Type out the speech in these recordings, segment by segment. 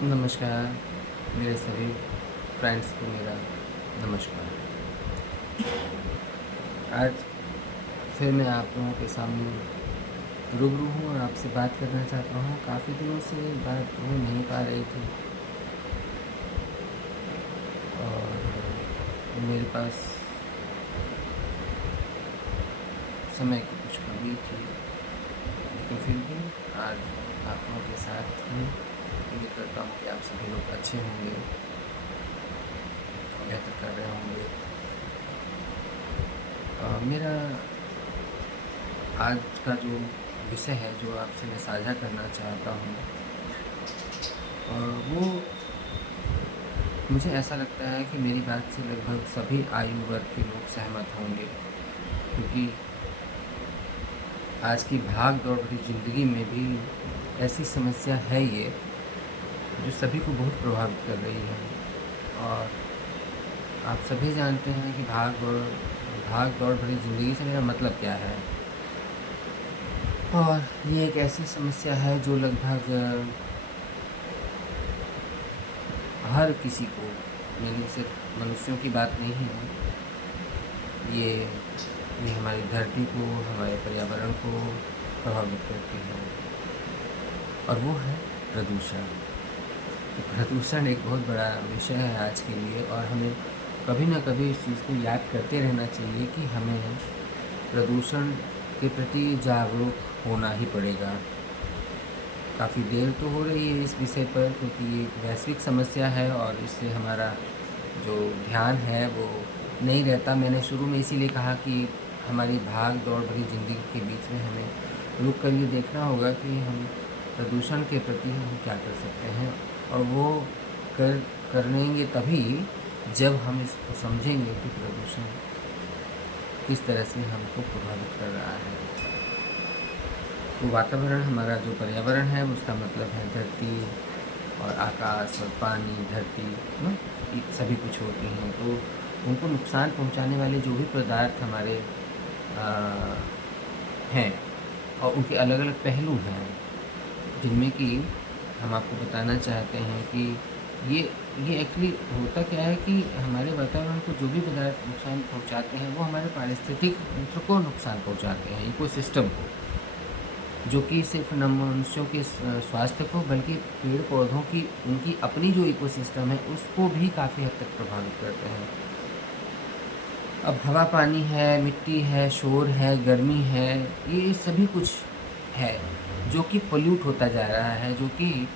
नमस्कार मेरे सभी फ्रेंड्स को मेरा नमस्कार। आज फिर मैं आप लोगों के सामने रूबरू हूँ और आपसे बात करना चाहता हूँ। काफ़ी दिनों से बात हो नहीं पा रही थी और मेरे पास समय की कुछ कमी थी, लेकिन फिर भी आज आप लोगों के साथ हूँ। उम्मीद करता हूँ कि आप सभी लोग अच्छे होंगे, बेहतर कर रहे होंगे। मेरा आज का जो विषय है जो आपसे मैं साझा करना चाहता हूँ, वो मुझे ऐसा लगता है कि मेरी बात से लगभग सभी आयु वर्ग के लोग सहमत होंगे, क्योंकि आज की भाग दौड़ भरी ज़िंदगी में भी ऐसी समस्या है ये जो सभी को बहुत प्रभावित कर रही है। और आप सभी जानते हैं कि भाग दौड़ भरी ज़िंदगी से मेरा मतलब क्या है। और ये एक ऐसी समस्या है जो लगभग हर किसी को, यानी सिर्फ मनुष्यों की बात नहीं है, ये हमारी धरती को, हमारे पर्यावरण को प्रभावित करती है, और वो है प्रदूषण। तो प्रदूषण एक बहुत बड़ा विषय है आज के लिए, और हमें कभी ना कभी इस चीज़ को याद करते रहना चाहिए कि हमें प्रदूषण के प्रति जागरूक होना ही पड़ेगा। काफ़ी देर तो हो रही है इस विषय पर, क्योंकि ये एक वैश्विक समस्या है और इससे हमारा जो ध्यान है वो नहीं रहता। मैंने शुरू में इसीलिए कहा कि हमारी भाग दौड़ भरी ज़िंदगी के बीच में हमें रुक कर ये देखना होगा कि हम प्रदूषण के प्रति हम क्या कर सकते हैं, और वो करेंगे तभी जब हम इसको समझेंगे कि प्रदूषण किस तरह से हमको प्रभावित कर रहा है। तो वातावरण, हमारा जो पर्यावरण है, उसका मतलब है धरती और आकाश और पानी, धरती ना, ये सभी कुछ होते हैं। तो उनको नुकसान पहुंचाने वाले जो भी पदार्थ हमारे हैं, और उनके अलग अलग पहलू हैं, जिनमें कि हम आपको बताना चाहते हैं कि ये एक्चुअली होता क्या है कि हमारे वातावरण को जो भी पदार्थ नुकसान पहुंचाते हैं वो हमारे पारिस्थितिक तंत्र को नुकसान पहुंचाते हैं, इकोसिस्टम को, जो कि सिर्फ न मनुष्यों के स्वास्थ्य को, बल्कि पेड़ पौधों की उनकी अपनी जो इकोसिस्टम है उसको भी काफ़ी हद तक प्रभावित करते हैं। अब हवा, पानी है, मिट्टी है, शोर है, गर्मी है, ये सभी कुछ है जो कि पोल्यूट होता जा रहा है, जो कि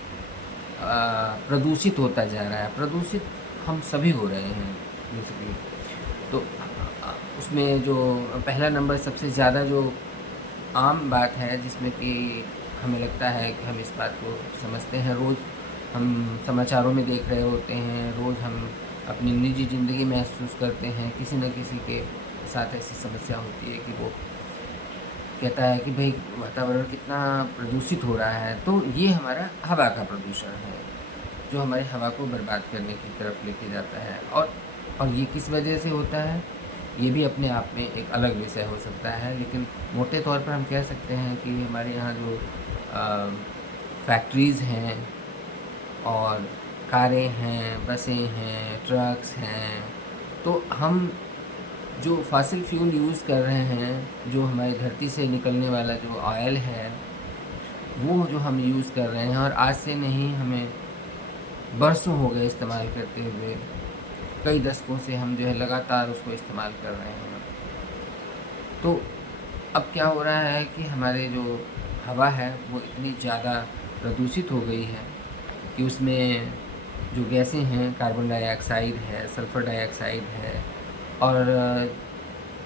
प्रदूषित होता जा रहा है। प्रदूषित हम सभी हो रहे हैं बेसिकली। तो उसमें जो पहला नंबर, सबसे ज़्यादा जो आम बात है, जिसमें कि हमें लगता है कि हम इस बात को समझते हैं, रोज़ हम समाचारों में देख रहे होते हैं, रोज़ हम अपनी निजी ज़िंदगी महसूस करते हैं, किसी न किसी के साथ ऐसी समस्या होती है कि वो कहता है कि भाई वातावरण कितना प्रदूषित हो रहा है। तो ये हमारा हवा का प्रदूषण है, जो हमारी हवा को बर्बाद करने की तरफ लेके जाता है। और ये किस वजह से होता है, ये भी अपने आप में एक अलग विषय हो सकता है, लेकिन मोटे तौर पर हम कह सकते हैं कि हमारे यहाँ जो फैक्ट्रीज़ हैं और कारें हैं, बसें हैं, ट्रक्स हैं, तो हम जो फॉसिल फ्यूल यूज़ कर रहे हैं, जो हमारी धरती से निकलने वाला जो ऑयल है, वो जो हम यूज़ कर रहे हैं, और आज से नहीं, हमें बरसों हो गए इस्तेमाल करते हुए, कई दशकों से हम जो है लगातार उसको इस्तेमाल कर रहे हैं। तो अब क्या हो रहा है कि हमारे जो हवा है वो इतनी ज़्यादा प्रदूषित हो गई है कि उसमें जो गैसें हैं, कार्बन डाइऑक्साइड है, सल्फ़र डाइऑक्साइड है, और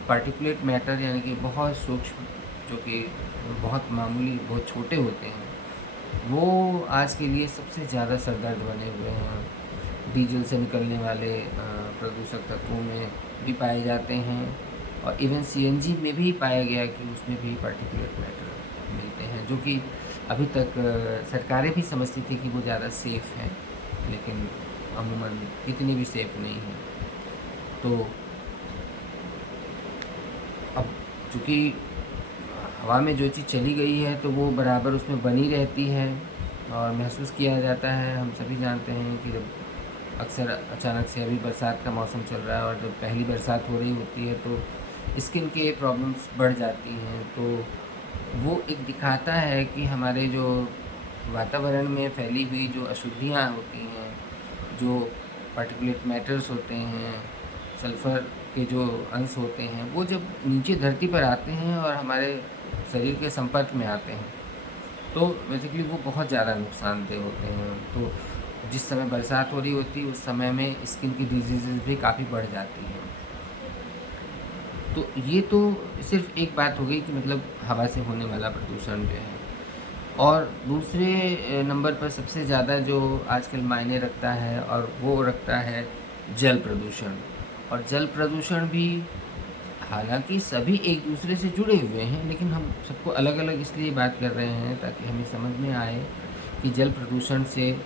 पार्टिकुलेट मैटर, यानी कि बहुत सूक्ष्म, जो कि बहुत मामूली, बहुत छोटे होते हैं, वो आज के लिए सबसे ज़्यादा सरदर्द बने हुए हैं। डीजल से निकलने वाले प्रदूषक तत्वों में भी पाए जाते हैं, और इवन सीएनजी में भी पाया गया कि उसमें भी पार्टिकुलेट मैटर मिलते हैं, जो कि अभी तक सरकारें भी समझती थी कि वो ज़्यादा सेफ़ हैं, लेकिन अमूमन इतनी भी सेफ़ नहीं है। तो अब चूँकि हवा में जो चीज़ चली गई है तो वो बराबर उसमें बनी रहती है, और महसूस किया जाता है। हम सभी जानते हैं कि जब अक्सर अचानक से अभी बरसात का मौसम चल रहा है और जब पहली बरसात हो रही होती है तो स्किन के प्रॉब्लम्स बढ़ जाती हैं। तो वो एक दिखाता है कि हमारे जो वातावरण में फैली हुई जो अशुद्धियाँ होती हैं, जो पार्टिकुलेट मैटर्स होते हैं, सल्फ़र के जो अंश होते हैं, वो जब नीचे धरती पर आते हैं और हमारे शरीर के संपर्क में आते हैं तो बेसिकली वो बहुत ज़्यादा नुकसानदेह होते हैं। तो जिस समय बरसात हो रही होती है उस समय में स्किन की डिजीज़ेज़ भी काफ़ी बढ़ जाती हैं। तो ये तो सिर्फ़ एक बात हो गई कि मतलब हवा से होने वाला प्रदूषण जो है। और दूसरे नंबर पर सबसे ज़्यादा जो आजकल मायने रखता है और वो रखता है जल प्रदूषण। और जल प्रदूषण भी हालांकि सभी एक दूसरे से जुड़े हुए हैं, लेकिन हम सबको अलग अलग इसलिए बात कर रहे हैं ताकि हमें समझ में आए कि जल प्रदूषण से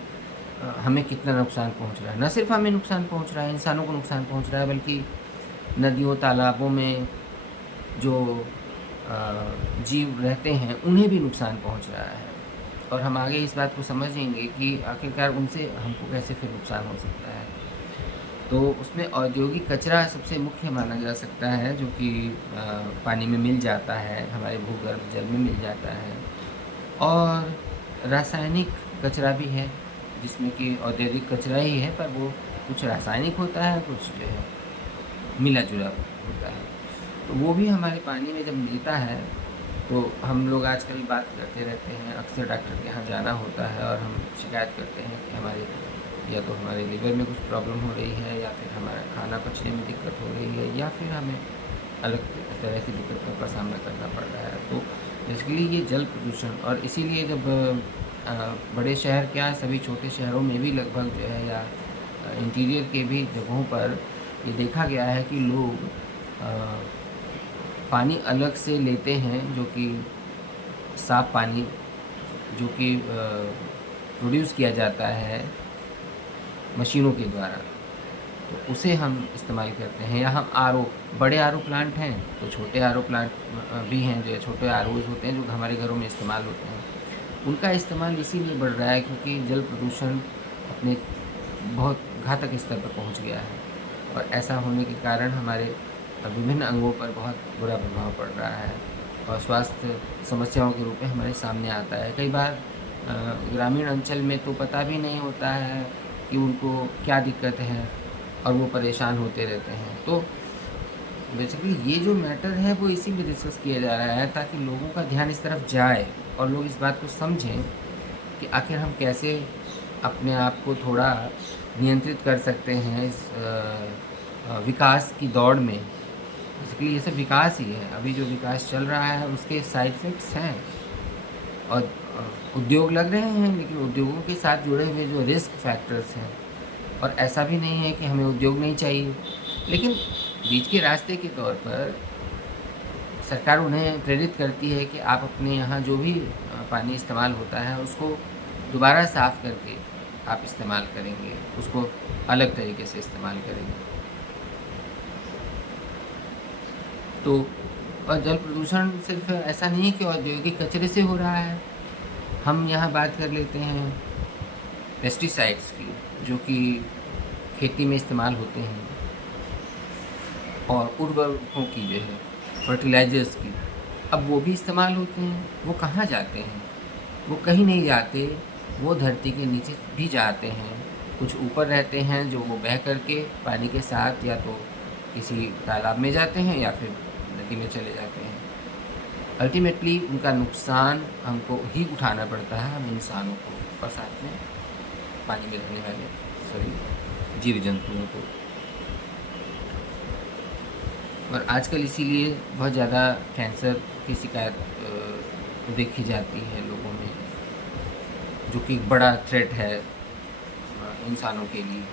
हमें कितना नुकसान पहुंच रहा है। न सिर्फ हमें नुकसान पहुंच रहा है, इंसानों को नुकसान पहुंच रहा है, बल्कि नदियों तालाबों में जो जीव रहते हैं उन्हें भी नुकसान पहुंच रहा है। और हम आगे इस बात को समझेंगे कि आखिरकार उनसे हमको कैसे फिर नुकसान हो सकता है। तो उसमें औद्योगिक कचरा सबसे मुख्य माना जा सकता है, जो कि पानी में मिल जाता है, हमारे भूगर्भ जल में मिल जाता है। और रासायनिक कचरा भी है, जिसमें कि औद्योगिक कचरा ही है पर वो कुछ रासायनिक होता है, कुछ जो है मिला जुला होता है। तो वो भी हमारे पानी में जब मिलता है तो हम लोग आजकल बात करते रहते हैं, अक्सर डॉक्टर के यहाँ जाना होता है और हम शिकायत करते हैं कि हमारे या तो हमारे लीवर में कुछ प्रॉब्लम हो रही है, या फिर हमारा खाना पचने में दिक्कत हो रही है, या फिर हमें अलग तरह की दिक्कतों का सामना करना पड़ रहा है। तो बेसिकली ये जल प्रदूषण, और इसीलिए जब बड़े शहर क्या सभी छोटे शहरों में भी लगभग जो है, या इंटीरियर के भी जगहों पर ये देखा गया है कि लोग पानी अलग से लेते हैं, जो कि साफ़ पानी जो कि प्रोड्यूस किया जाता है मशीनों के द्वारा, तो उसे हम इस्तेमाल करते हैं। या हम आरओ, बड़े आरओ प्लांट हैं तो छोटे आरओ प्लांट भी हैं, जो छोटे आरओज़ होते हैं जो हमारे घरों में इस्तेमाल होते हैं। उनका इस्तेमाल इसीलिए बढ़ रहा है क्योंकि जल प्रदूषण अपने बहुत घातक स्तर पर पहुंच गया है, और ऐसा होने के कारण हमारे विभिन्न अंगों पर बहुत बुरा प्रभाव पड़ रहा है और स्वास्थ्य समस्याओं के रूप में हमारे सामने आता है। कई बार ग्रामीण अंचल में तो पता भी नहीं होता है कि उनको क्या दिक्कत है और वो परेशान होते रहते हैं। तो बेसिकली ये जो मैटर है वो इसीलिए डिस्कस किया जा रहा है ताकि लोगों का ध्यान इस तरफ जाए और लोग इस बात को समझें कि आखिर हम कैसे अपने आप को थोड़ा नियंत्रित कर सकते हैं इस विकास की दौड़ में। बेसिकली ये सब विकास ही है, अभी जो विकास चल रहा है उसके साइड इफ़ेक्ट्स हैं, और उद्योग लग रहे हैं, लेकिन उद्योगों के साथ जुड़े हुए जो रिस्क फैक्टर्स हैं। और ऐसा भी नहीं है कि हमें उद्योग नहीं चाहिए, लेकिन बीच के रास्ते के तौर पर सरकार उन्हें प्रेरित करती है कि आप अपने यहाँ जो भी पानी इस्तेमाल होता है उसको दोबारा साफ़ करके आप इस्तेमाल करेंगे, उसको अलग तरीके से इस्तेमाल करेंगे। तो और जल प्रदूषण सिर्फ ऐसा नहीं है कि औद्योगिक कचरे से हो रहा है। हम यहाँ बात कर लेते हैं पेस्टिसाइड्स की, जो कि खेती में इस्तेमाल होते हैं, और उर्वरकों की जो है फर्टिलाइज़र्स की, अब वो भी इस्तेमाल होते हैं। वो कहाँ जाते हैं? वो कहीं नहीं जाते, वो धरती के नीचे भी जाते हैं। कुछ ऊपर रहते हैं जो वो बह करके पानी के साथ या तो किसी तालाब में जाते हैं या फिर नदी में चले जाते हैं। अल्टीमेटली उनका नुकसान हमको ही उठाना पड़ता है, हम इंसानों को, और साथ में पानी में रहने वाले सभी जीव जंतुओं को। और आजकल इसीलिए बहुत ज़्यादा कैंसर की शिकायत देखी जाती है लोगों में, जो कि बड़ा थ्रेट है इंसानों के लिए।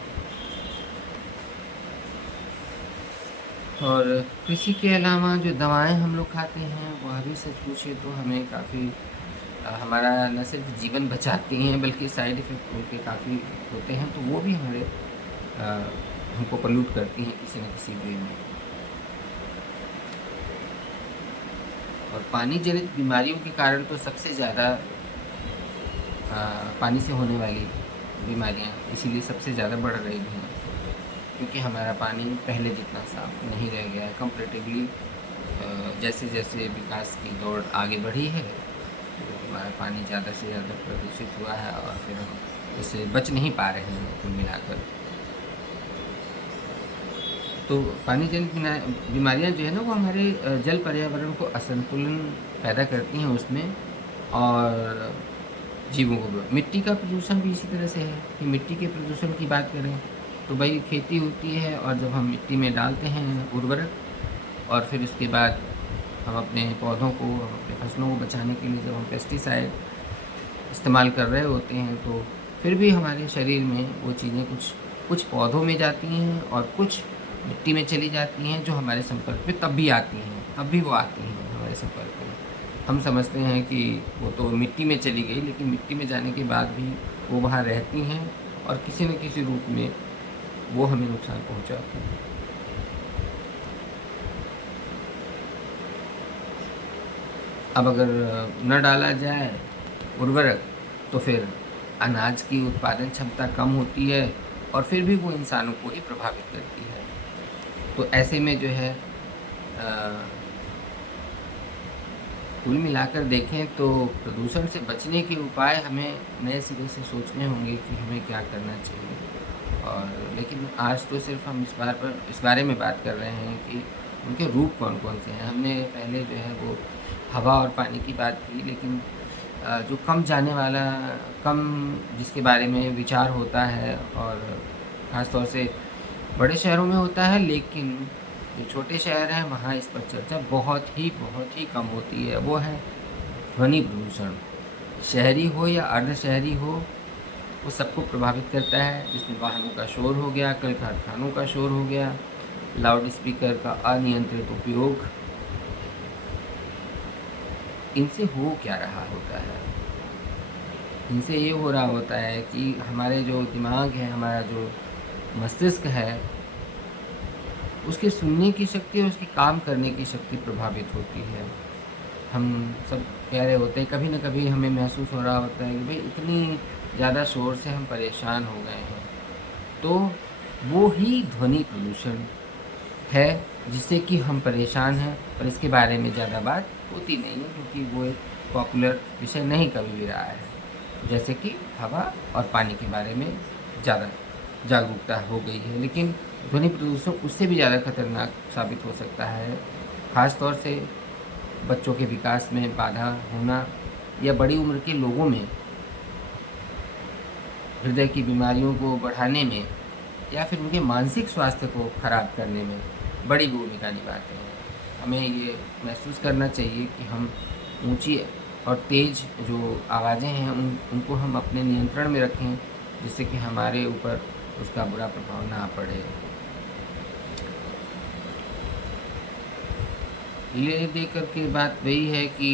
और कृषि के अलावा जो दवाएं हम लोग खाते हैं वह भी सच पूछे तो हमें काफ़ी हमारा न सिर्फ जीवन बचाती हैं बल्कि साइड इफ़ेक्ट उनके काफ़ी होते हैं, तो वो भी हमारे हमको पल्यूट करती हैं किसी न किसी वे में। और पानी जनित बीमारियों के कारण तो सबसे ज़्यादा पानी से होने वाली बीमारियां इसीलिए सबसे ज़्यादा बढ़ रही हैं, क्योंकि हमारा पानी पहले जितना साफ नहीं रह गया है कंपैरेटिवली। जैसे जैसे विकास की दौड़ आगे बढ़ी है तो हमारा पानी ज़्यादा से ज़्यादा प्रदूषित हुआ है और फिर हम इससे बच नहीं पा रहे हैं कुल मिलाकर। तो पानी जनित बीमारियाँ जो है ना वो हमारे जल पर्यावरण को असंतुलन पैदा करती हैं उसमें, और जीवों को। मिट्टी का प्रदूषण भी इसी तरह से है कि मिट्टी के प्रदूषण की बात करें तो भाई खेती होती है और जब हम मिट्टी में डालते हैं उर्वरक और फिर उसके बाद हम अपने पौधों को, हम अपने फसलों को बचाने के लिए जब हम पेस्टिसाइड इस्तेमाल कर रहे होते हैं तो फिर भी हमारे शरीर में वो चीज़ें कुछ कुछ पौधों में जाती हैं और कुछ मिट्टी में चली जाती हैं, जो हमारे संपर्क में तब भी आती हैं, तब भी वो आती हैं हमारे संपर्क में। हम समझते हैं कि वो तो मिट्टी में चली गई, लेकिन मिट्टी में जाने के बाद भी वो वहाँ रहती हैं और किसी न किसी रूप में वो हमें नुकसान पहुँचाती हैं। अब अगर न डाला जाए उर्वरक तो फिर अनाज की उत्पादन क्षमता कम होती है और फिर भी वो इंसानों को ही प्रभावित करती है। तो ऐसे में जो है कुल मिलाकर देखें तो प्रदूषण से बचने के उपाय हमें नए सिरे से सोचने होंगे कि हमें क्या करना चाहिए। और लेकिन आज तो सिर्फ हम इस बारे में बात कर रहे हैं कि उनके रूप कौन कौन से हैं। हमने पहले जो है वो हवा और पानी की बात की, लेकिन जो कम जाने वाला, कम जिसके बारे में विचार होता है और ख़ास तौर से बड़े शहरों में होता है, लेकिन जो छोटे शहर हैं वहाँ इस पर चर्चा बहुत ही कम होती है, वो है ध्वनि प्रदूषण। शहरी हो या अर्ध शहरी हो, वो सबको प्रभावित करता है, जिसमें वाहनों का शोर हो गया, कल कारखानों का शोर हो गया, लाउड स्पीकर का अनियंत्रित उपयोग। इनसे हो क्या रहा होता है? इनसे ये हो रहा होता है कि हमारे जो दिमाग है, हमारा जो मस्तिष्क है, उसके सुनने की शक्ति और उसके काम करने की शक्ति प्रभावित होती है। हम सब कह रहे होते हैं, कभी न कभी हमें महसूस हो रहा होता है कि भाई इतनी ज़्यादा शोर से हम परेशान हो गए हैं। तो वो ही ध्वनि प्रदूषण है जिससे कि हम परेशान हैं, पर इसके बारे में ज़्यादा बात होती नहीं है, क्योंकि वो एक पॉपुलर विषय नहीं कभी भी रहा है। जैसे कि हवा और पानी के बारे में ज़्यादा जागरूकता हो गई है, लेकिन ध्वनि प्रदूषण उससे भी ज़्यादा खतरनाक साबित हो सकता है। ख़ास तौर से बच्चों के विकास में बाधा होना या बड़ी उम्र के लोगों में हृदय की बीमारियों को बढ़ाने में या फिर उनके मानसिक स्वास्थ्य को खराब करने में बड़ी भूमिका निभाते हैं। हमें ये महसूस करना चाहिए कि हम ऊंची और तेज़ जो आवाज़ें हैं उनको हम अपने नियंत्रण में रखें, जिससे कि हमारे ऊपर उसका बुरा प्रभाव ना पड़े। ये देख कर के बात वही है कि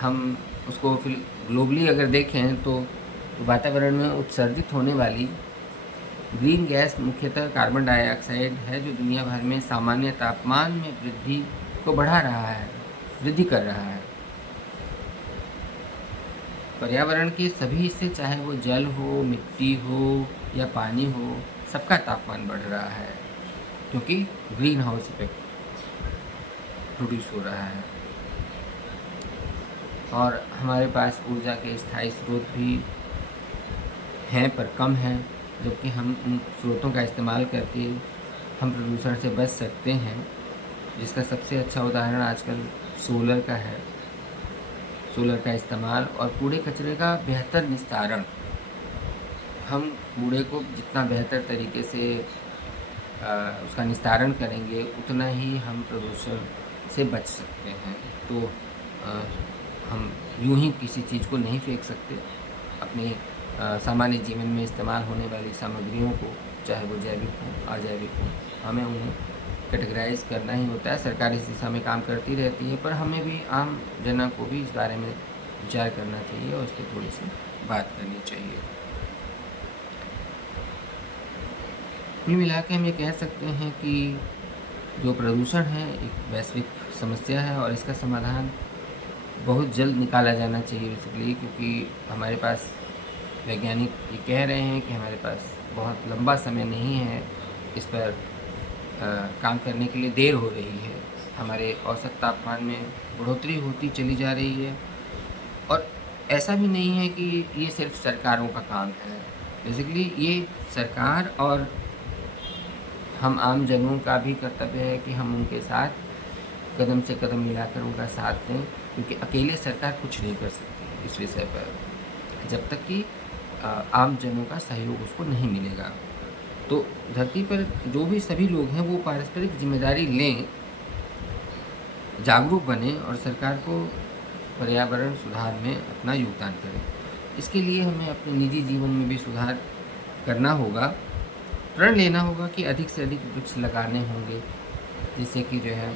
हम उसको फिर ग्लोबली अगर देखें तो वातावरण में उत्सर्जित होने वाली ग्रीन गैस मुख्यतः कार्बन डाइऑक्साइड है, जो दुनिया भर में सामान्य तापमान में वृद्धि को बढ़ा रहा है, वृद्धि कर रहा है। पर्यावरण के सभी हिस्से, चाहे वो जल हो, मिट्टी हो या पानी हो, सबका तापमान बढ़ रहा है, क्योंकि ग्रीन हाउस इफेक्ट प्रोड्यूस हो रहा है। और हमारे पास ऊर्जा के स्थायी स्रोत भी हैं पर कम हैं, जबकि हम उन स्रोतों का इस्तेमाल करके हम प्रदूषण से बच सकते हैं, जिसका सबसे अच्छा उदाहरण आजकल सोलर का है। सोलर का इस्तेमाल और कूड़े कचरे का बेहतर निस्तारण। हम कूड़े को जितना बेहतर तरीके से उसका निस्तारण करेंगे, उतना ही हम प्रदूषण से बच सकते हैं। तो हम यूं ही किसी चीज़ को नहीं फेंक सकते। अपने सामान्य जीवन में इस्तेमाल होने वाली सामग्रियों को, चाहे वो जैविक हों, अजैविक हों, हमें उन्हें कैटेगराइज करना ही होता है। सरकार इस दिशा में काम करती रहती है, पर हमें भी, आम जनता को भी इस बारे में विचार करना चाहिए और इस पर थोड़ी सी बात करनी चाहिए। कुल मिला के हम ये कह सकते हैं कि जो प्रदूषण है एक वैश्विक समस्या है और इसका समाधान बहुत जल्द निकाला जाना चाहिए बेसिकली, क्योंकि हमारे पास वैज्ञानिक ये कह रहे हैं कि हमारे पास बहुत लंबा समय नहीं है इस पर काम करने के लिए। देर हो रही है, हमारे औसत तापमान में बढ़ोतरी होती चली जा रही है। और ऐसा भी नहीं है कि ये सिर्फ सरकारों का काम है, बेसिकली ये सरकार और हम आम जनों का भी कर्तव्य है कि हम उनके साथ कदम से कदम मिलाकर उनका साथ दें, क्योंकि अकेले सरकार कुछ नहीं कर सकती इस विषय पर, जब तक कि आम जनों का सहयोग उसको नहीं मिलेगा। तो धरती पर जो भी सभी लोग हैं वो पारस्परिक जिम्मेदारी लें, जागरूक बने और सरकार को पर्यावरण सुधार में अपना योगदान करें। इसके लिए हमें अपने निजी जीवन में भी सुधार करना होगा, प्रण लेना होगा कि अधिक से अधिक वृक्ष लगाने होंगे, जिससे कि जो है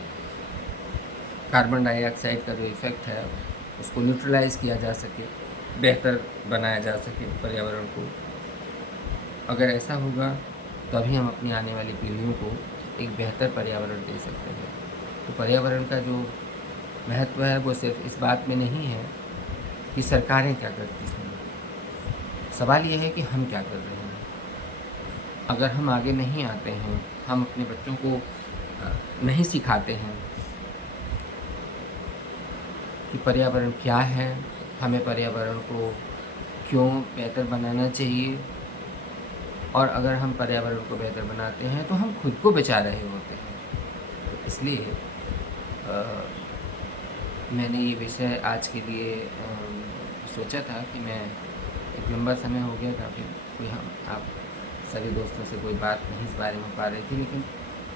कार्बन डाइऑक्साइड का जो इफ़ेक्ट है उसको न्यूट्रलाइज़ किया जा सके, बेहतर बनाया जा सके पर्यावरण को। अगर ऐसा होगा तभी हम अपनी आने वाली पीढ़ियों को एक बेहतर पर्यावरण दे सकते हैं। तो पर्यावरण का जो महत्व है वो सिर्फ इस बात में नहीं है कि सरकारें क्या करती हैं, सवाल यह है कि हम क्या कर रहे हैं। अगर हम आगे नहीं आते हैं, हम अपने बच्चों को नहीं सिखाते हैं कि पर्यावरण क्या है, हमें पर्यावरण को क्यों बेहतर बनाना चाहिए, और अगर हम पर्यावरण को बेहतर बनाते हैं तो हम खुद को बचा रहे होते हैं। तो इसलिए मैंने ये विषय आज के लिए सोचा था कि मैं एक लंबा समय हो गया था, फिर कोई हम आप सभी दोस्तों से कोई बात नहीं इस बारे में हो पा रही थी, लेकिन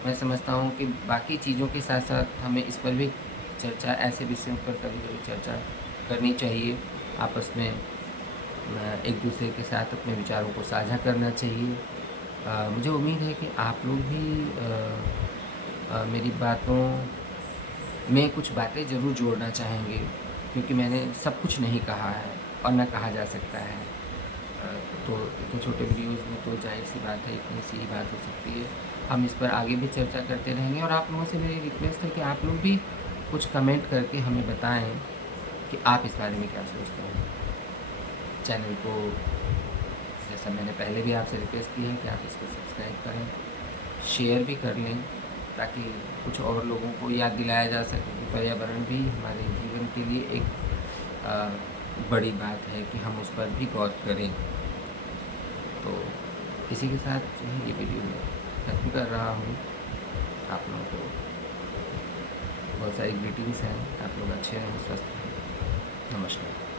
मैं समझता हूँ कि बाकी चीज़ों के साथ साथ हमें इस पर भी चर्चा, ऐसे विषयों पर कभी कभी चर्चा करनी चाहिए। आपस में एक दूसरे के साथ अपने विचारों को साझा करना चाहिए। मुझे उम्मीद है कि आप लोग भी मेरी बातों में कुछ बातें ज़रूर जोड़ना चाहेंगे, क्योंकि मैंने सब कुछ नहीं कहा है और ना कहा जा सकता है। तो इतने छोटे वीडियोज़ में तो जाहिर सी बात है इतनी सी ही बात हो सकती है। हम इस पर आगे भी चर्चा करते रहेंगे, और आप लोगों से मेरी रिक्वेस्ट है कि आप लोग भी कुछ कमेंट करके हमें बताएं कि आप इस बारे में क्या सोचते हैं। चैनल को, जैसा मैंने पहले भी आपसे रिक्वेस्ट की है कि आप इसको सब्सक्राइब करें, शेयर भी कर लें, ताकि कुछ और लोगों को याद दिलाया जा सके कि पर्यावरण भी हमारे जीवन के लिए एक बड़ी बात है कि हम उस पर भी गौर करें। तो इसी के साथ जो है ये वीडियो मैं खत्म कर रहा हूँ। आप लोगों को बहुत सारी ग्रीटिंग्स हैं, आप लोग अच्छे रहें, स्वस्थ रहें। नमस्कार।